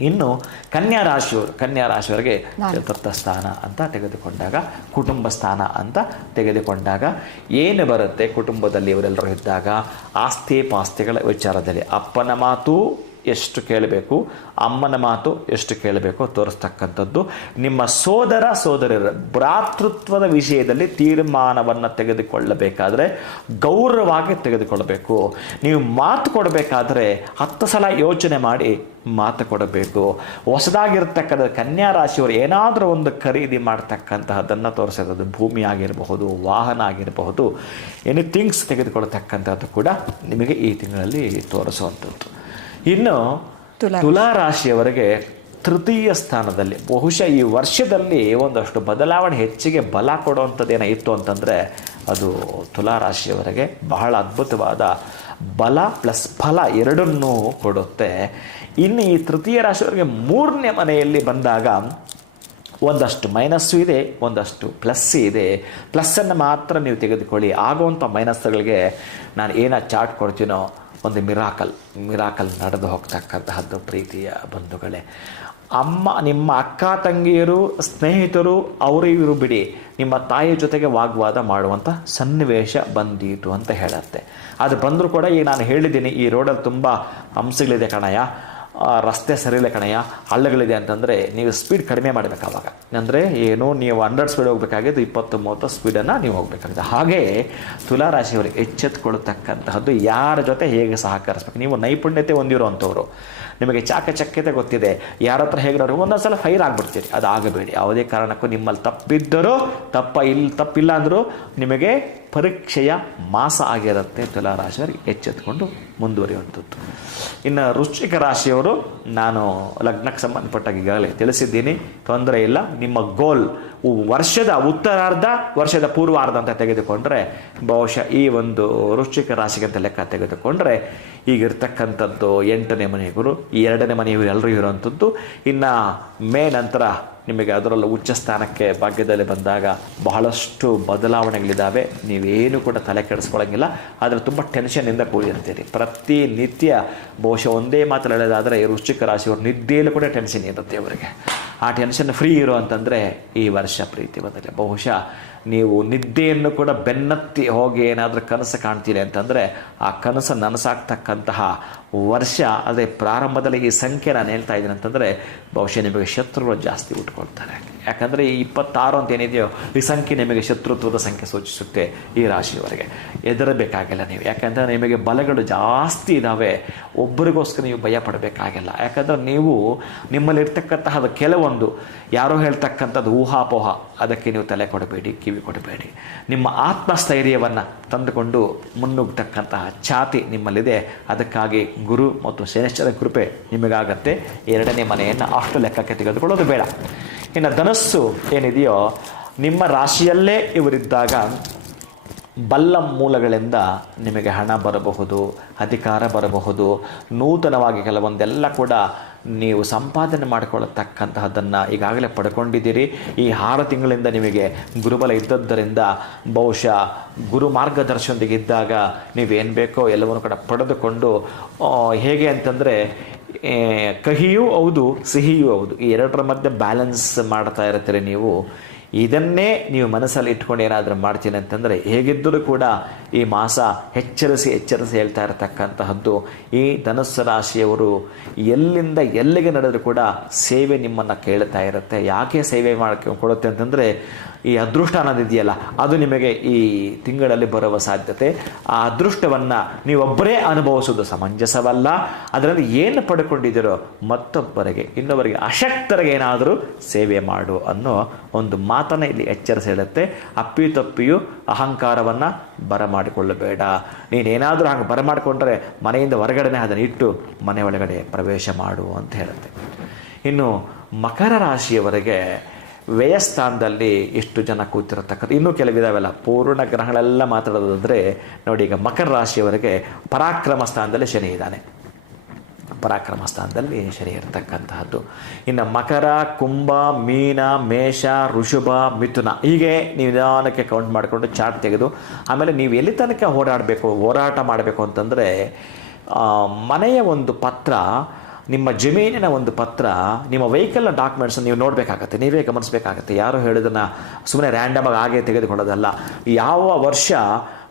ಇನ್ನು ಕನ್ಯಾ ರಾಶಿಯವರು ಕನ್ಯಾ ರಾಶಿಯವರಿಗೆ ಚತುರ್ಥ ಸ್ಥಾನ ಅಂತ ತೆಗೆದುಕೊಂಡಾಗ ಕುಟುಂಬ ಸ್ಥಾನ ಅಂತ ತೆಗೆದುಕೊಂಡಾಗ ಏನು ಬರುತ್ತೆ ಕುಟುಂಬದಲ್ಲಿ ಇವರೆಲ್ಲರೂ ಇದ್ದಾಗ? ಆಸ್ತಿ ಪಾಸ್ತಿಗಳ ವಿಚಾರದಲ್ಲಿ ಅಪ್ಪನ ಮಾತು ಎಷ್ಟು ಕೇಳಬೇಕು? ಅಮ್ಮನ ಮಾತು ಎಷ್ಟು ಕೇಳಬೇಕು? ತೋರಿಸ್ತಕ್ಕಂಥದ್ದು. ನಿಮ್ಮ ಸೋದರ ಸೋದರರ ಭ್ರಾತೃತ್ವದ ವಿಷಯದಲ್ಲಿ ತೀರ್ಮಾನವನ್ನು ತೆಗೆದುಕೊಳ್ಳಬೇಕಾದ್ರೆ ಗೌರವವಾಗಿ ತೆಗೆದುಕೊಳ್ಳಬೇಕು. ನೀವು ಮಾತು ಕೊಡಬೇಕಾದ್ರೆ ಹತ್ತು ಸಲ ಯೋಚನೆ ಮಾಡಿ ಮಾತು ಕೊಡಬೇಕು. ಹೊಸದಾಗಿರ್ತಕ್ಕಂಥ ಕನ್ಯಾ ರಾಶಿಯವರು ಏನಾದರೂ ಒಂದು ಖರೀದಿ ಮಾಡ್ತಕ್ಕಂತಹದ್ದನ್ನು ತೋರಿಸೋದು. ಭೂಮಿ ಆಗಿರಬಹುದು, ವಾಹನ ಆಗಿರಬಹುದು ಎನಿಥಿಂಗ್ಸ್ ತೆಗೆದುಕೊಳ್ತಕ್ಕಂಥದ್ದು ಕೂಡ ನಿಮಗೆ ಈ ತಿಂಗಳಲ್ಲಿ ತೋರಿಸುವಂಥದ್ದು. ಇನ್ನು ತುಲಾ ರಾಶಿಯವರಿಗೆ ತೃತೀಯ ಸ್ಥಾನದಲ್ಲಿ ಬಹುಶಃ ಈ ವರ್ಷದಲ್ಲಿ ಒಂದಷ್ಟು ಬದಲಾವಣೆ ಹೆಚ್ಚಿಗೆ ಬಲ ಕೊಡುವಂಥದ್ದು ಏನೋ ಇತ್ತು ಅಂತಂದರೆ ಅದು ತುಲಾ ರಾಶಿಯವರಿಗೆ ಬಹಳ ಅದ್ಭುತವಾದ ಬಲ ಪ್ಲಸ್ ಫಲ ಎರಡನ್ನೂ ಕೊಡುತ್ತೆ. ಇನ್ನು ಈ ತೃತೀಯ ರಾಶಿಯವರಿಗೆ ಮೂರನೇ ಮನೆಯಲ್ಲಿ ಬಂದಾಗ ಒಂದಷ್ಟು ಮೈನಸ್ಸು ಇದೆ ಒಂದಷ್ಟು ಪ್ಲಸ್ ಇದೆ. ಪ್ಲಸ್ಸನ್ನು ಮಾತ್ರ ನೀವು ತೆಗೆದುಕೊಳ್ಳಿ. ಆಗುವಂಥ ಮೈನಸ್ಗಳಿಗೆ ನಾನು ಏನ ಚಾರ್ಟ್ ಕೊಡ್ತೀನೋ ಒಂದು ಮಿರಾಕಲ್ ಮಿರಾಕಲ್ ನಡೆದು ಹೋಗ್ತಕ್ಕಂತಹದ್ದು ಪ್ರೀತಿಯ ಬಂಧುಗಳೇ. ಅಮ್ಮ, ನಿಮ್ಮ ಅಕ್ಕ ತಂಗಿಯರು, ಸ್ನೇಹಿತರು, ಅವರು ಬಿಡಿ. ನಿಮ್ಮ ತಾಯಿಯ ಜೊತೆಗೆ ವಾಗ್ವಾದ ಮಾಡುವಂಥ ಸನ್ನಿವೇಶ ಬಂದೀತು ಅಂತ ಹೇಳುತ್ತೆ. ಅದು ಬಂದರೂ ಕೂಡ ಈಗ ನಾನು ಹೇಳಿದ್ದೀನಿ, ಈ ರೋಡಲ್ಲಿ ತುಂಬ ಅಂಶಗಳಿದೆ ಕಣಯ್ಯ. ರಸ್ತೆ ಸರಿಯಿಲ್ಲ ಕಣಯ್ಯ, ಹಳ್ಳಗಳಿದೆ ಅಂತಂದರೆ ನೀವು ಸ್ಪೀಡ್ ಕಡಿಮೆ ಮಾಡಬೇಕು ಅವಾಗ ಅಂದರೆ ಏನು, ನೀವು ಹಂಡ್ರೆಡ್ ಸ್ಪೀಡ್ ಹೋಗಬೇಕಾಗಿದ್ದು ಇಪ್ಪತ್ತು, ಮೂವತ್ತು ಸ್ಪೀಡನ್ನು ನೀವು ಹೋಗಬೇಕಾಗಿದೆ. ಹಾಗೇ ತುಲಾರಾಶಿಯವರಿಗೆ ಎಚ್ಚೆತ್ತುಕೊಳ್ತಕ್ಕಂತಹದ್ದು ಯಾರ ಜೊತೆ ಹೇಗೆ ಸಹಕರಿಸ್ಬೇಕು? ನೀವು ನೈಪುಣ್ಯತೆ ಹೊಂದಿರುವಂಥವ್ರು. ನಿಮಗೆ ಚಾಕಚಕ್ಯತೆ ಗೊತ್ತಿದೆ. ಯಾರ ಹತ್ರ ಹೇಗಿರೋರು ಒಂದೊಂದು ಸಲ ಫೈರ್ ಆಗಿಬಿಡ್ತೀರಿ. ಅದು ಆಗಬೇಡಿ. ಯಾವುದೇ ಕಾರಣಕ್ಕೂ ನಿಮ್ಮಲ್ಲಿ ತಪ್ಪಿದ್ದರೂ, ತಪ್ಪ ಇಲ್ಲಿ ತಪ್ಪಿಲ್ಲ ಅಂದರೂ ನಿಮಗೆ ಪರೀಕ್ಷೆಯ ಮಾಸ ಆಗಿರುತ್ತೆ. ತುಲಾರಾಶಿಯವರಿಗೆ ಎಚ್ಚೆತ್ಕೊಂಡು ಮುಂದುವರಿಯುವಂಥದ್ದು. ಇನ್ನು ವೃಶ್ಚಿಕ ರಾಶಿಯವರು, ನಾನು ಲಗ್ನಕ್ಕೆ ಸಂಬಂಧಪಟ್ಟಾಗ ಈಗಾಗಲೇ ತಿಳಿಸಿದ್ದೀನಿ. ತೊಂದರೆ ಇಲ್ಲ. ನಿಮ್ಮ ಗೋಲ್ ವರ್ಷದ ಉತ್ತರಾರ್ಧ, ವರ್ಷದ ಪೂರ್ವಾರ್ಧ ಅಂತ ತೆಗೆದುಕೊಂಡ್ರೆ ಬಹುಶಃ ಈ ಒಂದು ವೃಶ್ಚಿಕ ರಾಶಿಗೆ ಅಂತ ಲೆಕ್ಕ ತೆಗೆದುಕೊಂಡ್ರೆ ಈಗಿರ್ತಕ್ಕಂಥದ್ದು ಎಂಟನೇ ಮನೆಯವರು, ಈ ಎರಡನೇ ಮನೆಯವರು ಎಲ್ಲರೂ ಇರುವಂಥದ್ದು. ಇನ್ನು ಮೇ ನಂತರ ನಿಮಗೆ ಅದರಲ್ಲೂ ಉಚ್ಚ ಸ್ಥಾನಕ್ಕೆ ಭಾಗ್ಯದಲ್ಲಿ ಬಂದಾಗ ಬಹಳಷ್ಟು ಬದಲಾವಣೆಗಳಿದ್ದಾವೆ. ನೀವೇನು ಕೂಡ ತಲೆ ಕೆಡಿಸ್ಕೊಳ್ಳೋಂಗಿಲ್ಲ ಆದರೆ ತುಂಬ ಟೆನ್ಷನ್ನಿಂದ ಕೂಡಿರ್ತೀರಿ ಪ್ರತಿನಿತ್ಯ ಬಹುಶಃ ಒಂದೇ ಮಾತು ಹೇಳೋದಾದರೆ ಈ ವೃಶ್ಚಿಕ ರಾಶಿಯವರು ನಿದ್ದೆಯಲ್ಲೂ ಕೂಡ ಟೆನ್ಷನ್ ಇರುತ್ತೆ ಅವರಿಗೆ ಆ ಟೆನ್ಷನ್ ಫ್ರೀ ಇರೋ ಅಂತಂದರೆ ಈ ವರ್ಷ ಪ್ರೀತಿ ಬಂದರೆ ಬಹುಶಃ ನೀವು ನಿದ್ದೆಯನ್ನು ಕೂಡ ಬೆನ್ನತ್ತಿ ಹೋಗಿ ಏನಾದರೂ ಕನಸು ಕಾಣ್ತೀರಿ ಅಂತಂದರೆ ಆ ಕನಸು ನನಸಾಗ್ತಕ್ಕಂತಹ ವರ್ಷ, ಅದೇ ಪ್ರಾರಂಭದಲ್ಲಿ ಈ ಸಂಖ್ಯೆ ನಾನು ಹೇಳ್ತಾ ಇದ್ದೀನಿ ಅಂತಂದರೆ ಬಹುಶಃ ನಿಮಗೆ ಶತ್ರುಗಳು ಜಾಸ್ತಿ mondta neki. ಯಾಕಂದರೆ ಈ ಇಪ್ಪತ್ತಾರು ಅಂತ ಏನಿದೆಯೋ ಈ ಸಂಖ್ಯೆ ನಿಮಗೆ ಶತ್ರುತ್ವದ ಸಂಖ್ಯೆ ಸೂಚಿಸುತ್ತೆ ಈ ರಾಶಿಯವರೆಗೆ. ಹೆದರಬೇಕಾಗಿಲ್ಲ ನೀವು. ಯಾಕಂದರೆ ನಿಮಗೆ ಬಲಗಳು ಜಾಸ್ತಿ ಇದ್ದಾವೆ ಒಬ್ಬರಿಗೋಸ್ಕರ ನೀವು ಭಯ ಪಡಬೇಕಾಗಿಲ್ಲ. ಯಾಕಂದರೆ ನೀವು ನಿಮ್ಮಲ್ಲಿರ್ತಕ್ಕಂತಹ ಕೆಲವೊಂದು ಯಾರೋ ಹೇಳ್ತಕ್ಕಂಥದ್ದು ಊಹಾಪೋಹ. ಅದಕ್ಕೆ ನೀವು ತಲೆ ಕೊಡಬೇಡಿ, ಕಿವಿ ಕೊಡಬೇಡಿ. ನಿಮ್ಮ ಆತ್ಮಸ್ಥೈರ್ಯವನ್ನು ತಂದುಕೊಂಡು ಮುನ್ನುಗ್ತಕ್ಕಂತಹ ಛಾತಿ ನಿಮ್ಮಲ್ಲಿದೆ. ಅದಕ್ಕಾಗಿ ಗುರು ಮತ್ತು ಶ್ರೇಷ್ಠರ ಕೃಪೆ ನಿಮಗಾಗತ್ತೆ. ಎರಡನೇ ಮನೆಯನ್ನು ಅಷ್ಟು ಲೆಕ್ಕಕ್ಕೆ ತೆಗೆದುಕೊಳ್ಳೋದು ಬೇಡ. ಇನ್ನು ಧನಸ್ಸು ಏನಿದೆಯೋ ನಿಮ್ಮ ರಾಶಿಯಲ್ಲೇ ಇವರಿದ್ದಾಗ ಬಲ್ಲ ಮೂಲಗಳಿಂದ ನಿಮಗೆ ಹಣ ಬರಬಹುದು, ಅಧಿಕಾರ ಬರಬಹುದು, ನೂತನವಾಗಿ ಕೆಲವೊಂದೆಲ್ಲ ಕೂಡ ನೀವು ಸಂಪಾದನೆ ಮಾಡಿಕೊಳ್ಳತಕ್ಕಂತಹದ್ದನ್ನು ಈಗಾಗಲೇ ಪಡ್ಕೊಂಡಿದ್ದೀರಿ. ಈ ಆರು ತಿಂಗಳಿಂದ ನಿಮಗೆ ಗುರುಬಲ ಇದ್ದದ್ದರಿಂದ ಬಹುಶಃ ಗುರು ಮಾರ್ಗದರ್ಶನದೊಂದಿಗೆ ಇದ್ದಾಗ ನೀವೇನು ಬೇಕೋ ಎಲ್ಲವನ್ನು ಕೂಡ ಪಡೆದುಕೊಂಡು ಹೇಗೆ ಅಂತಂದರೆ ಕಹಿಯೂ ಹೌದು ಸಿಹಿಯೂ ಹೌದು. ಈ ಎರಡರ ಮಧ್ಯೆ ಬ್ಯಾಲೆನ್ಸ್ ಮಾಡ್ತಾ ಇರ್ತೀರಿ ನೀವು. ಇದನ್ನೇ ನೀವು ಮನಸ್ಸಲ್ಲಿ ಇಟ್ಕೊಂಡು ಏನಾದರೂ ಮಾಡ್ತೀನಿ ಅಂತಂದರೆ ಹೇಗಿದ್ದರೂ ಕೂಡ ಈ ಮಾಸ ಎಚ್ಚರಿಸಿ ಎಚ್ಚರಿಸಿ ಹೇಳ್ತಾ ಇರತಕ್ಕಂತಹದ್ದು ಈ ಧನಸ್ಸು ರಾಶಿಯವರು ಎಲ್ಲಿಂದ ಎಲ್ಲಿಗೆ ನಡೆದರೂ ಕೂಡ ಸೇವೆ ನಿಮ್ಮನ್ನು ಕೇಳ್ತಾ ಇರುತ್ತೆ. ಯಾಕೆ ಸೇವೆ ಮಾಡಿ ಕೊಡುತ್ತೆ ಅಂತಂದರೆ ಈ ಅದೃಷ್ಟ ಅನ್ನೋದಿದೆಯಲ್ಲ ಅದು ನಿಮಗೆ ಈ ತಿಂಗಳಲ್ಲಿ ಬರುವ ಸಾಧ್ಯತೆ. ಆ ಅದೃಷ್ಟವನ್ನು ನೀವೊಬ್ಬರೇ ಅನುಭವಿಸೋದು ಸಮಂಜಸವಲ್ಲ. ಅದರಲ್ಲಿ ಏನು ಪಡ್ಕೊಂಡಿದ್ದೀರೋ ಮತ್ತೊಬ್ಬರಿಗೆ, ಇನ್ನೊಬ್ಬರಿಗೆ ಅಶಕ್ತರಿಗೆ ಏನಾದರೂ ಸೇವೆ ಮಾಡು ಅನ್ನೋ ಒಂದು ಮಾತನ್ನು ಇಲ್ಲಿ ಎಚ್ಚರಿಸಿ ಹೇಳುತ್ತೆ, ಅಪ್ಪಿ ತಪ್ಪಿಯು ಅಹಂಕಾರವನ್ನು ಬರಮಾಡಿಕೊಳ್ಳಬೇಡ. ನೀನೇನಾದರೂ ಹಾಗೆ ಬರಮಾಡಿಕೊಂಡ್ರೆ ಮನೆಯಿಂದ ಹೊರಗಡೆನೆ ಅದನ್ನು ಇಟ್ಟು ಮನೆ ಒಳಗಡೆ ಪ್ರವೇಶ ಮಾಡು ಅಂತ ಹೇಳುತ್ತೆ. ಇನ್ನು ಮಕರ ರಾಶಿಯವರೆಗೆ ವ್ಯಯಸ್ಥಾನದಲ್ಲಿ ಎಷ್ಟು ಜನ ಕೂತಿರತಕ್ಕಂಥ ಇನ್ನೂ ಕೆಲವಿದಾವೆಲ್ಲ ಪೂರ್ಣ ಗ್ರಹಗಳೆಲ್ಲ ಮಾತಾಡೋದಾದರೆ ನೋಡಿ ಈಗ ಮಕರ ರಾಶಿಯವರೆಗೆ ಪರಾಕ್ರಮ ಸ್ಥಾನದಲ್ಲಿ ಶನಿ ಇದ್ದಾನೆ. ಪರಾಕ್ರಮ ಸ್ಥಾನದಲ್ಲಿ ಶನಿ ಇರತಕ್ಕಂತಹದ್ದು. ಇನ್ನು ಮಕರ, ಕುಂಭ, ಮೀನ, ಮೇಷ, ಋಷಭ, ಮಿಥುನ ಹೀಗೆ ನೀವು ನಿಧಾನಕ್ಕೆ ಕೌಂಟ್ ಮಾಡಿಕೊಂಡು ಚಾರ್ಟ್ ತೆಗೆದು, ಆಮೇಲೆ ನೀವು ಎಲ್ಲಿ ತನಕ ಓಡಾಡಬೇಕು, ಹೋರಾಟ ಮಾಡಬೇಕು ಅಂತಂದರೆ ಮನೆಯ ಒಂದು ಪತ್ರ, ನಿಮ್ಮ ಜಮೀನಿನ ಒಂದು ಪತ್ರ, ನಿಮ್ಮ ವೆಹಿಕಲ್ನ ಡಾಕ್ಯುಮೆಂಟ್ಸ್ ನೀವು ನೋಡಬೇಕಾಗತ್ತೆ, ನೀವೇ ಗಮನಿಸಬೇಕಾಗತ್ತೆ. ಯಾರು ಹೇಳೋದನ್ನು ಸುಮ್ಮನೆ ರ್ಯಾಂಡಮ್ ಆಗಿ ಹಾಗೆ ತೆಗೆದುಕೊಳ್ಳೋದಲ್ಲ. ಯಾವ ವರ್ಷ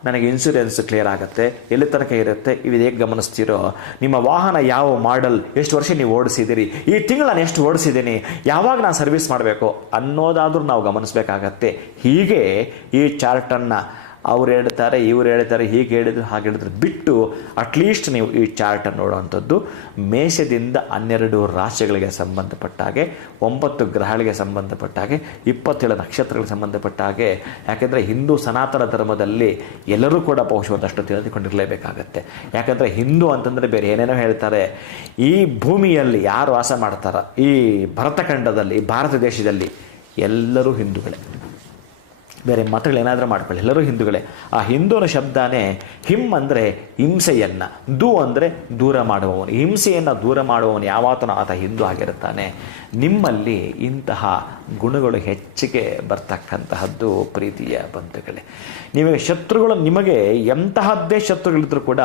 ನನಗೆ ಇನ್ಸೂರೆನ್ಸ್ ಕ್ಲಿಯರ್ ಆಗುತ್ತೆ, ಎಲ್ಲಿ ತನಕ ಇರುತ್ತೆ ಇವು ಹೇಗೆ ಗಮನಿಸ್ತೀರೋ, ನಿಮ್ಮ ವಾಹನ ಯಾವ ಮಾಡಲ್ ಎಷ್ಟು ವರ್ಷ ನೀವು ಓಡಿಸಿದ್ದೀರಿ, ಈ ತಿಂಗಳು ನಾನು ಎಷ್ಟು ಓಡಿಸಿದ್ದೀನಿ, ಯಾವಾಗ ನಾನು ಸರ್ವಿಸ್ ಮಾಡಬೇಕು ಅನ್ನೋದಾದರೂ ನಾವು ಗಮನಿಸಬೇಕಾಗತ್ತೆ. ಹೀಗೆ ಈ ಚಾರ್ಟನ್ನು ಅವ್ರು ಹೇಳ್ತಾರೆ, ಇವ್ರು ಹೇಳ್ತಾರೆ, ಹೀಗೆ ಹೇಳಿದ್ರು, ಹಾಗೆ ಹೇಳಿದ್ರು. ಬಿಟ್ಟು ಅಟ್ಲೀಸ್ಟ್ ನೀವು ಈ ಚಾರ್ಟನ್ನು ನೋಡುವಂಥದ್ದು ಮೇಷದಿಂದ ಹನ್ನೆರಡು ರಾಶಿಗಳಿಗೆ ಸಂಬಂಧಪಟ್ಟ ಹಾಗೆ, ಒಂಬತ್ತು ಗ್ರಹಗಳಿಗೆ ಸಂಬಂಧಪಟ್ಟ ಹಾಗೆ, ಇಪ್ಪತ್ತೇಳು ನಕ್ಷತ್ರಗಳಿಗೆ ಸಂಬಂಧಪಟ್ಟ ಹಾಗೆ, ಯಾಕೆಂದರೆ ಹಿಂದೂ ಸನಾತನ ಧರ್ಮದಲ್ಲಿ ಎಲ್ಲರೂ ಕೂಡ ಬಹುಶಃ ಒಂದಷ್ಟು ತಿಳಿದುಕೊಂಡಿರಲೇಬೇಕಾಗತ್ತೆ. ಯಾಕಂದರೆ ಹಿಂದೂ ಅಂತಂದರೆ ಬೇರೆ ಏನೇನೋ ಹೇಳ್ತಾರೆ, ಈ ಭೂಮಿಯಲ್ಲಿ ಯಾರು ವಾಸ ಮಾಡ್ತಾರ? ಈ ಭರತಖಂಡದಲ್ಲಿ, ಭಾರತ ದೇಶದಲ್ಲಿ ಎಲ್ಲರೂ ಹಿಂದೂಗಳೇ. ಬೇರೆ ಮತಗಳು ಏನಾದರೂ ಮಾಡ್ಕೊಳ್ಳಿ. ಎಲ್ಲರೂ ಹಿಂದೂಗಳೇ. ಆ ಹಿಂದೂನ ಶಬ್ದನೇ ಹಿಮ್ ಅಂದರೆ ಹಿಂಸೆಯನ್ನು. ದು ಅಂದರೆ ದೂರ ಮಾಡುವವನು. ಹಿಂಸೆಯನ್ನು ದೂರ ಮಾಡುವವನು ಯಾವಾತನೋ ಆತ ಹಿಂದೂ ಆಗಿರುತ್ತಾನೆ. ನಿಮ್ಮಲ್ಲಿ ಇಂತಹ ಗುಣಗಳು ಹೆಚ್ಚಿಗೆ ಬರ್ತಕ್ಕಂತಹದ್ದು ಪ್ರೀತಿಯ ಬಂಧುಗಳೇ. ನಿಮಗೆ ಶತ್ರುಗಳು ನಿಮಗೆ ಎಂತಹದ್ದೇ ಶತ್ರುಗಳಿದ್ರೂ ಕೂಡ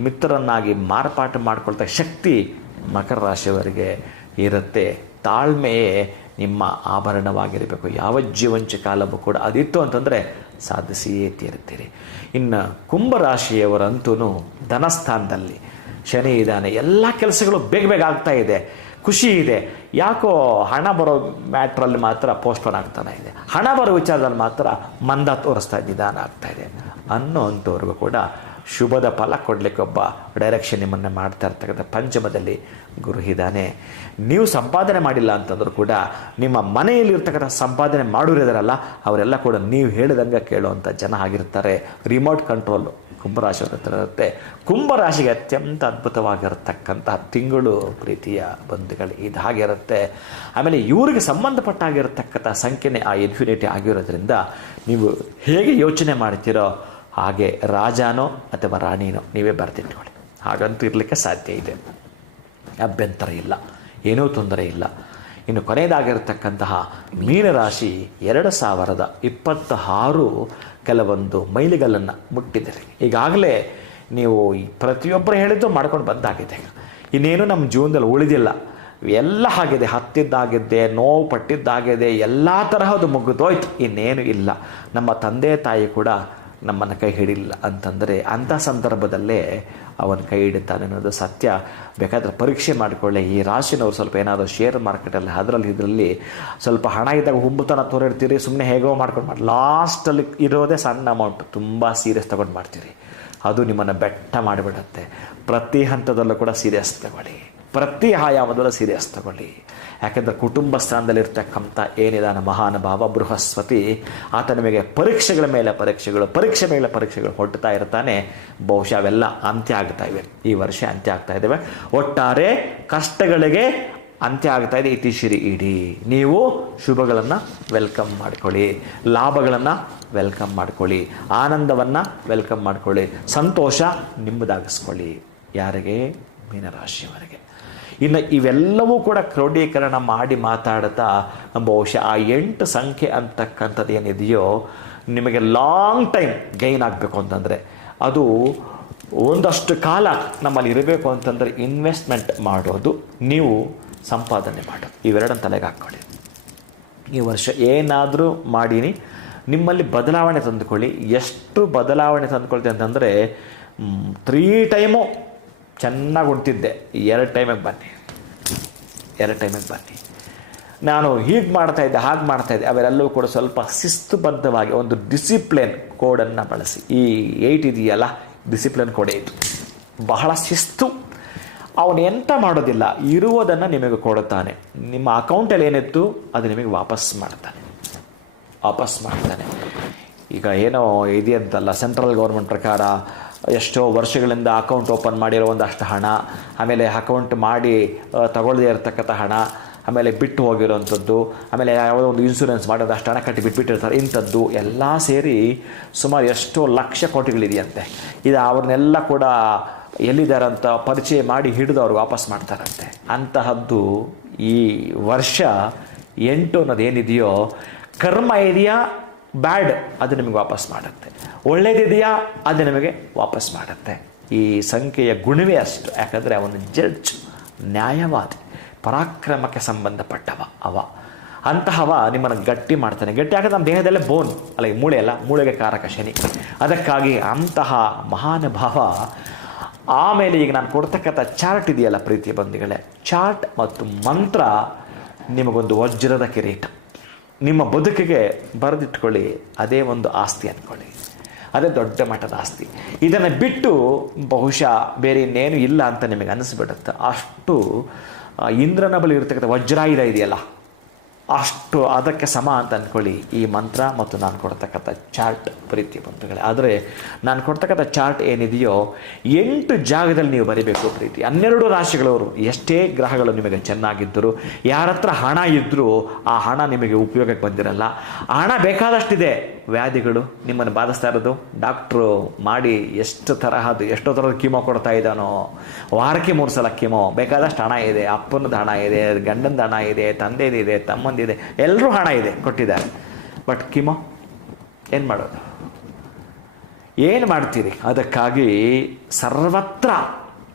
ಮಿತ್ರರನ್ನಾಗಿ ಮಾರ್ಪಾಟು ಮಾಡಿಕೊಳ್ತಕ್ಕ ಶಕ್ತಿ ಮಕರ ರಾಶಿಯವರಿಗೆ ಇರುತ್ತೆ. ತಾಳ್ಮೆಯೇ ನಿಮ್ಮ ಆಭರಣವಾಗಿರಬೇಕು. ಯಾವ ಜೀವಂಚ ಕಾಲವೂ ಕೂಡ ಅದಿತ್ತು ಅಂತಂದರೆ ಸಾಧಿಸಿಯೇ ತೀರುತ್ತೀರಿ. ಇನ್ನು ಕುಂಭರಾಶಿಯವರಂತೂ ಧನಸ್ಥಾನದಲ್ಲಿ ಶನಿ ಇದ್ದಾನೆ. ಎಲ್ಲ ಕೆಲಸಗಳು ಬೇಗ ಬೇಗ ಆಗ್ತಾ ಇದೆ. ಖುಷಿ ಇದೆ. ಯಾಕೋ ಹಣ ಬರೋ ಮ್ಯಾಟ್ರಲ್ಲಿ ಮಾತ್ರ ಪೋಸ್ಟ್ಪೋನ್ ಆಗ್ತಾನೆ ಇದೆ. ಹಣ ಬರೋ ವಿಚಾರದಲ್ಲಿ ಮಾತ್ರ ಮಂದ ತೋರಿಸ್ತಾ ನಿಧಾನ ಆಗ್ತಾ ಇದೆ ಅನ್ನೋ ಅಂಥವ್ರಿಗೂ ಕೂಡ ಶುಭದ ಫಲ ಕೊಡಲಿಕ್ಕೆ ಒಬ್ಬ ಡೈರೆಕ್ಷನ್ ನಿಮ್ಮನ್ನು ಮಾಡ್ತಾ ಇರ್ತಕ್ಕಂಥ ಪಂಚಮದಲ್ಲಿ ಗುರು ಇದ್ದಾನೆ. ನೀವು ಸಂಪಾದನೆ ಮಾಡಿಲ್ಲ ಅಂತಂದ್ರೂ ಕೂಡ ನಿಮ್ಮ ಮನೆಯಲ್ಲಿ ಇರ್ತಕ್ಕಂಥ ಸಂಪಾದನೆ ಮಾಡೋರಿದಾರಲ್ಲ ಅವರೆಲ್ಲ ಕೂಡ ನೀವು ಹೇಳಿದಂಗೆ ಕೇಳುವಂಥ ಜನ ಆಗಿರ್ತಾರೆ. ರಿಮೋಟ್ ಕಂಟ್ರೋಲ್ ಕುಂಭರಾಶಿ ಹತ್ರ ಇರುತ್ತೆ. ಕುಂಭರಾಶಿಗೆ ಅತ್ಯಂತ ಅದ್ಭುತವಾಗಿರತಕ್ಕಂಥ ತಿಂಗಳು ಪ್ರೀತಿಯ ಬಂಧುಗಳು ಇದು ಹಾಗಿರುತ್ತೆ ಆಮೇಲೆ ಇವರಿಗೆ ಸಂಬಂಧಪಟ್ಟಾಗಿರತಕ್ಕಂಥ ಸಂಖ್ಯೆನೇ ಆ ಇನ್ಫಿನಿಟಿ ಆಗಿರೋದ್ರಿಂದ ನೀವು ಹೇಗೆ ಯೋಚನೆ ಮಾಡ್ತೀರೋ ಹಾಗೆ ರಾಜನೋ ಅಥವಾ ರಾಣಿನೋ ನೀವೇ ಬರ್ತಿಟ್ಕೊಳ್ಳಿ ಹಾಗಂತೂ ಇರಲಿಕ್ಕೆ ಸಾಧ್ಯ ಇದೆ. ಅಭ್ಯಂತರ ಇಲ್ಲ. ಏನೂ ತೊಂದರೆ ಇಲ್ಲ. ಇನ್ನು ಕೊನೆಯದಾಗಿರ್ತಕ್ಕಂತಹ ಮೀನರಾಶಿ ಎರಡು ಸಾವಿರದ ಇಪ್ಪತ್ತ ಆರು ಕೆಲವೊಂದು ಮೈಲಿಗಲ್ಲನ್ನು ಮುಟ್ಟಿದ್ದೀರಿ. ಈಗಾಗಲೇ ನೀವು ಪ್ರತಿಯೊಬ್ಬರು ಹೇಳಿದ್ದು ಮಾಡ್ಕೊಂಡು ಬಂದಾಗಿದೆ. ಇನ್ನೇನು ನಮ್ಮ ಜೀವನದಲ್ಲಿ ಉಳಿದಿಲ್ಲ. ಎಲ್ಲ ಆಗಿದೆ ಹತ್ತಿದ್ದಾಗಿದ್ದೆ ನೋವು ಪಟ್ಟಿದ್ದಾಗಿದೆ, ಎಲ್ಲ ತರಹದ್ದು ಮುಗಿದೋಯ್ತು ಇನ್ನೇನು ಇಲ್ಲ. ನಮ್ಮ ತಂದೆ ತಾಯಿ ಕೂಡ ನಮ್ಮನ್ನು ಕೈ ಹಿಡಿಲಿಲ್ಲ ಅಂತಂದರೆ ಅಂಥ ಸಂದರ್ಭದಲ್ಲೇ ಅವನ ಕೈ ಹಿಡಿತಾನೆ ಅನ್ನೋದು ಸತ್ಯ. ಬೇಕಾದರೆ ಪರೀಕ್ಷೆ ಮಾಡಿಕೊಳ್ಳಿ. ಈ ರಾಶಿನವ್ರು ಸ್ವಲ್ಪ ಏನಾದರೂ ಶೇರ್ ಮಾರ್ಕೆಟಲ್ಲಿ ಅದರಲ್ಲಿ ಇದರಲ್ಲಿ ಸ್ವಲ್ಪ ಹಣ ಇದ್ದಾಗ ಹುಂಬುತನ ತೋರಿರ್ತೀರಿ ಸುಮ್ಮನೆ ಹೇಗೋ ಮಾಡ್ಕೊಂಡು ಮಾಡಿ ಲಾಸ್ಟಲ್ಲಿ ಇರೋದೇ ಸಣ್ಣ ಅಮೌಂಟ್ ತುಂಬ ಸೀರಿಯಸ್ ತೊಗೊಂಡು ಮಾಡ್ತೀರಿ. ಅದು ನಿಮ್ಮನ್ನು ಬೆಟ್ಟ ಮಾಡಿಬಿಡತ್ತೆ. ಪ್ರತಿ ಹಂತದಲ್ಲೂ ಕೂಡ ಸೀರಿಯಸ್ ತಗೊಳ್ಳಿ. ಪ್ರತಿ ಆಯಾಮದಲ್ಲೂ ಸೀರಿಯಸ್ ತಗೊಳ್ಳಿ. ಯಾಕೆಂದರೆ ಕುಟುಂಬ ಸ್ಥಾನದಲ್ಲಿರ್ತಕ್ಕಂಥ ಏನಿದಾನ ಮಹಾನುಭಾವ ಬೃಹಸ್ಪತಿ, ಆತ ನಿಮಗೆ ಪರೀಕ್ಷೆಗಳ ಮೇಲೆ ಪರೀಕ್ಷೆಗಳು, ಪರೀಕ್ಷೆ ಮೇಲೆ ಪರೀಕ್ಷೆಗಳು ಹೊಟ್ಟುತ್ತಾ ಇರ್ತಾನೆ. ಬಹುಶಃ ಅವೆಲ್ಲ ಅಂತ್ಯ ಆಗ್ತಾ ಇವೆ. ಈ ವರ್ಷ ಅಂತ್ಯ ಆಗ್ತಾ ಇದ್ದಾವೆ ಒಟ್ಟಾರೆ ಕಷ್ಟಗಳಿಗೆ ಅಂತ್ಯ ಆಗ್ತಾ ಇದೆ. ಇತಿಶಿರಿ ಇಡಿ. ನೀವು ಶುಭಗಳನ್ನು ವೆಲ್ಕಮ್ ಮಾಡ್ಕೊಳ್ಳಿ. ಲಾಭಗಳನ್ನು ವೆಲ್ಕಮ್ ಮಾಡ್ಕೊಳ್ಳಿ. ಆನಂದವನ್ನು ವೆಲ್ಕಮ್ ಮಾಡ್ಕೊಳ್ಳಿ. ಸಂತೋಷ ನಿಮ್ಮದಾಗಿಸ್ಕೊಳ್ಳಿ. ಯಾರಿಗೆ? ಮೀನರಾಶಿಯವರಿಗೆ. ಇನ್ನು ಇವೆಲ್ಲವೂ ಕೂಡ ಕ್ರೋಢೀಕರಣ ಮಾಡಿ ಮಾತಾಡ್ತಾ ಬಹುಶಃ ಆ ಎಂಟು ಸಂಖ್ಯೆ ಅಂತಕ್ಕಂಥದ್ದು ಏನಿದೆಯೋ ನಿಮಗೆ ಲಾಂಗ್ ಟೈಮ್ ಗೈನ್ ಆಗಬೇಕು ಅಂತಂದರೆ. ಅದು ಒಂದಷ್ಟು ಕಾಲ ನಮ್ಮಲ್ಲಿ ಇರಬೇಕು ಅಂತಂದರೆ ಇನ್ವೆಸ್ಟ್ಮೆಂಟ್ ಮಾಡೋದು, ನೀವು ಸಂಪಾದನೆ ಮಾಡೋದು ಇವೆರಡನ್ನು ತಲೆಗೆ ಹಾಕ್ಕೊಳ್ಳಿ. ಈ ವರ್ಷ ಏನಾದರೂ ಮಾಡೀನಿ. ನಿಮ್ಮಲ್ಲಿ ಬದಲಾವಣೆ ತಂದುಕೊಳ್ಳಿ. ಎಷ್ಟು ಬದಲಾವಣೆ ತಂದುಕೊಳ್ತೀವಿ ಅಂತಂದರೆ ತ್ರೀ ಟೈಮು ಚೆನ್ನಾಗಿ ಉಣ್ತಿದ್ದೆ ಎರಡು ಟೈಮಿಗೆ ಬನ್ನಿ. ಎರಡು ಟೈಮಿಗೆ ಬನ್ನಿ. ನಾನು ಹೀಗೆ ಮಾಡ್ತಾ ಇದ್ದೆ, ಹಾಗೆ ಮಾಡ್ತಾ ಇದ್ದೆ. ಅವೆಲ್ಲವೂ ಕೂಡ ಸ್ವಲ್ಪ ಶಿಸ್ತುಬದ್ಧವಾಗಿ ಒಂದು ಡಿಸಿಪ್ಲಿನ್ ಕೋಡನ್ನು ಬಳಸಿ. ಈ ಏಯ್ಟ್ ಇದೆಯಲ್ಲ ಡಿಸಿಪ್ಲಿನ್ ಕೋಡ್ ಇದು ಬಹಳ ಶಿಸ್ತು. ಅವನು ಎಂತ ಮಾಡೋದಿಲ್ಲ, ಇರುವುದನ್ನು ನಿಮಗೆ ಕೊಡುತ್ತಾನೆ. ನಿಮ್ಮ ಅಕೌಂಟಲ್ಲಿ ಏನಿತ್ತು, ಅದು ನಿಮಗೆ ವಾಪಸ್ ಮಾಡ್ತಾನೆ. ವಾಪಸ್ ಮಾಡ್ತಾನೆ. ಈಗ ಏನೋ ಇದೆಯಂತಲ್ಲ ಸೆಂಟ್ರಲ್ ಗೌರ್ಮೆಂಟ್ ಪ್ರಕಾರ ಎಷ್ಟೋ ವರ್ಷಗಳಿಂದ ಅಕೌಂಟ್ ಓಪನ್ ಮಾಡಿರೋ ಒಂದಷ್ಟು ಹಣ, ಆಮೇಲೆ ಅಕೌಂಟ್ ಮಾಡಿ ತಗೊಳ್ಳದೇ ಇರತಕ್ಕಂಥ ಹಣ, ಆಮೇಲೆ ಬಿಟ್ಟು ಹೋಗಿರೋವಂಥದ್ದು, ಆಮೇಲೆ ಯಾವುದೋ ಒಂದು ಇನ್ಸೂರೆನ್ಸ್ ಮಾಡೋದು, ಅಷ್ಟು ಹಣ ಕಟ್ಟಿ ಬಿಟ್ಬಿಟ್ಟಿರ್ತಾರೆ. ಇಂಥದ್ದು ಎಲ್ಲ ಸೇರಿ ಸುಮಾರು ಎಷ್ಟೋ ಲಕ್ಷ ಕೋಟಿಗಳಿದೆಯಂತೆ. ಇದು ಅವ್ರನ್ನೆಲ್ಲ ಕೂಡ ಎಲ್ಲಿದ್ದಾರೆ ಅಂತ ಪರಿಚಯ ಮಾಡಿ ಹಿಡಿದು ಅವ್ರು ವಾಪಸ್ ಮಾಡ್ತಾರಂತೆ. ಅಂತಹದ್ದು ಈ ವರ್ಷ ಎಂಟು ಅನ್ನೋದು ಏನಿದೆಯೋ, ಕರ್ಮ ಇದೆಯಾ ಬ್ಯಾಡ್ ಅದು ನಿಮಗೆ ವಾಪಸ್ ಮಾಡುತ್ತೆ. ಒಳ್ಳೇದಿದೆಯಾ ಅದು ನಿಮಗೆ ವಾಪಸ್ ಮಾಡುತ್ತೆ. ಈ ಸಂಖ್ಯೆಯ ಗುಣವೇ ಅಷ್ಟು. ಯಾಕಂದರೆ ಅವನು ಜಡ್ಜ್ ನ್ಯಾಯವಾದಿ, ಪರಾಕ್ರಮಕ್ಕೆ ಸಂಬಂಧಪಟ್ಟವ ಅವ. ಅಂತಹವ ನಿಮ್ಮನ್ನು ಗಟ್ಟಿ ಮಾಡ್ತಾನೆ. ಗಟ್ಟಿ ಹಾಕಿದ್ರೆ ನಮ್ಮ ದೇಹದಲ್ಲೇ ಬೋನ್ ಅಲ್ಲ ಈ ಮೂಳೆ ಅಲ್ಲ, ಮೂಳೆಗೆ ಕಾರಕ ಶನಿ. ಅದಕ್ಕಾಗಿ ಅಂತಹ ಮಹಾನುಭಾವ, ಆಮೇಲೆ ಈಗ ನಾನು ಕೊಡ್ತಕ್ಕಂಥ ಚಾರ್ಟ್ ಇದೆಯಲ್ಲ ಪ್ರೀತಿ ಬಂಧುಗಳೇ. ಚಾರ್ಟ್ ಮತ್ತು ಮಂತ್ರ ನಿಮಗೊಂದು ವಜ್ರದ ಕಿರೀಟ. ನಿಮ್ಮ ಬದುಕಿಗೆ ಬರೆದಿಟ್ಕೊಳ್ಳಿ, ಅದೇ ಒಂದು ಆಸ್ತಿ ಅಂದ್ಕೊಳ್ಳಿ ಅದೇ ದೊಡ್ಡ ಮಟ್ಟದ ಆಸ್ತಿ. ಇದನ್ನು ಬಿಟ್ಟು ಬಹುಶಃ ಬೇರೆ ಇನ್ನೇನು ಇಲ್ಲ ಅಂತ ನಿಮಗೆ ಅನ್ನಿಸ್ಬಿಡುತ್ತೆ ಅಷ್ಟು ಇಂದ್ರನ ಬಳಿ ಇರತಕ್ಕಂಥ ವಜ್ರಾಯುಧ ಇದೆಯಲ್ಲ? ಅಷ್ಟು ಅದಕ್ಕೆ ಸಮ ಅಂತ ಅಂದ್ಕೊಳ್ಳಿ ಈ ಮಂತ್ರ ಮತ್ತು ನಾನು ಕೊಡ್ತಕ್ಕಂಥ ಚಾರ್ಟ್ ಪ್ರೀತಿ ಬಂಧುಗಳೇ. ಆದರೆ ನಾನು ಕೊಡ್ತಕ್ಕಂಥ ಚಾರ್ಟ್ ಏನಿದೆಯೋ ಎಂಟು ಜಾಗದಲ್ಲಿ ನೀವು ಬರಿಬೇಕು ಪ್ರೀತಿ. ಹನ್ನೆರಡು ರಾಶಿಗಳವರು ಎಷ್ಟೇ ಗ್ರಹಗಳು ನಿಮಗೆ ಚೆನ್ನಾಗಿದ್ದರು ಯಾರ ಹತ್ರ ಹಣ ಇದ್ದರೂ ಆ ಹಣ ನಿಮಗೆ ಉಪಯೋಗಕ್ಕೆ ಬಂದಿರಲ್ಲ. ಹಣ ಬೇಕಾದಷ್ಟಿದೆ. ವ್ಯಾಧಿಗಳು ನಿಮ್ಮನ್ನು ಬಾಧಿಸ್ತಾ ಇರೋದು. ಡಾಕ್ಟ್ರು ಮಾಡಿ ಎಷ್ಟು ತರಹದ್ದು ಎಷ್ಟೋ ಥರದ ಕೀಮೋ ಕೊಡ್ತಾ ಇದ್ದಾನೋ. ವಾರಕ್ಕೆ ಮೂರು ಸಲ ಕೀಮೋ. ಬೇಕಾದಷ್ಟು ಹಣ ಇದೆ. ಅಪ್ಪನದು ಹಣ ಇದೆ ಗಂಡನದು ಹಣ ಇದೆ ತಂದೆದಿದೆ ತಮ್ಮಂದಿದೆ ಎಲ್ಲರೂ ಹಣ ಇದೆ ಕೊಟ್ಟಿದ್ದಾರೆ. ಬಟ್ ಕೀಮೋ ಏನು ಮಾಡೋದು? ಏನು ಮಾಡ್ತೀರಿ? ಅದಕ್ಕಾಗಿ ಸರ್ವತ್ರ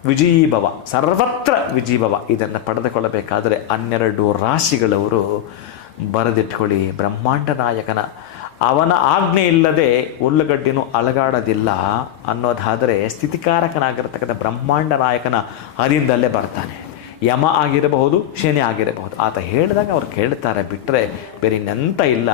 ವಿಜಯೀಭವ ಸರ್ವತ್ರ ವಿಜಯೀಭವ ಇದನ್ನು ಪಡೆದುಕೊಳ್ಳಬೇಕಾದರೆ ಹನ್ನೆರಡು ರಾಶಿಗಳವರು ಬರೆದಿಟ್ಕೊಳ್ಳಿ. ಬ್ರಹ್ಮಾಂಡ ನಾಯಕನ ಅವನ ಆಜ್ಞೆ ಇಲ್ಲದೆ ಹುಲ್ಲುಗಡ್ಡಿನೂ ಅಲಗಾಡೋದಿಲ್ಲ ಅನ್ನೋದಾದರೆ ಸ್ಥಿತಿಕಾರಕನಾಗಿರ್ತಕ್ಕಂಥ ಬ್ರಹ್ಮಾಂಡ ನಾಯಕನ ಅದಿಂದಲ್ಲೇ ಬರ್ತಾನೆ. ಯಮ ಆಗಿರಬಹುದು, ಶನಿ ಆಗಿರಬಹುದು. ಆತ ಹೇಳಿದಾಗ ಅವ್ರು ಕೇಳ್ತಾರೆ ಬಿಟ್ಟರೆ ಬೇರೆ ಇನ್ನೆಂತ ಇಲ್ಲ.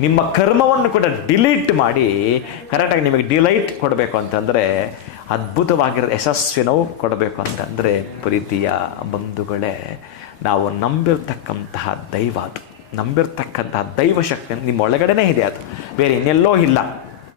ನಿಮ್ಮ ಕರ್ಮವನ್ನು ಕೂಡ ಡಿಲೀಟ್ ಮಾಡಿ, ಕರೆಕ್ಟಾಗಿ ನಿಮಗೆ ಡಿಲೈಟ್ ಕೊಡಬೇಕು ಅಂತಂದರೆ, ಅದ್ಭುತವಾಗಿರೋ ಯಶಸ್ವಿನವು ಕೊಡಬೇಕು ಅಂತಂದರೆ, ಪ್ರೀತಿಯ ಬಂಧುಗಳೇ, ನಾವು ನಂಬಿರ್ತಕ್ಕಂತಹ ದೈವ ಅದು. ನಂಬಿರ್ತಕ್ಕಂತಹ ದೈವಶಕ್ತಿ ನಿಮ್ಮ ಒಳಗಡೆನೇ ಇದೆ ಅದು. ಬೇರೆ ಇನ್ನೆಲ್ಲೋ ಇಲ್ಲ.